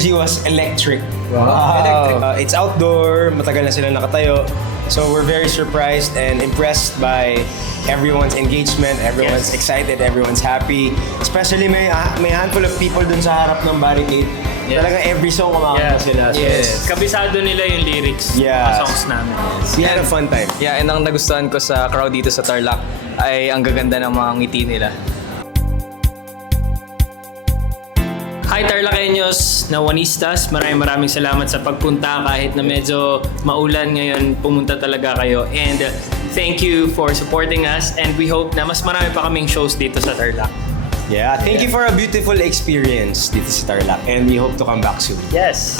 energy was electric. Wow. It's outdoor, matagal na sila nakatayo. So we're very surprised and impressed by everyone's engagement, everyone's excited, everyone's happy. Especially may handful of people dun sa harap ng barricade. Talaga every song kumakanta sila. So Kabisado nila yung lyrics ng mga songs namin. we had a fun time. Yeah, and ang nagustuhan ko sa crowd dito sa Tarlac ay ang gaganda ng mga ngiti nila. Hi Tarlaceños, Nawanistas, maraming salamat sa pagpunta kahit na medyo maulan ngayon, pumunta talaga kayo. And thank you for supporting us and we hope na mas marami pa kaming shows dito sa Tarlac. Yeah, thank you for a beautiful experience dito sa Tarlac and we hope to come back soon. Yes!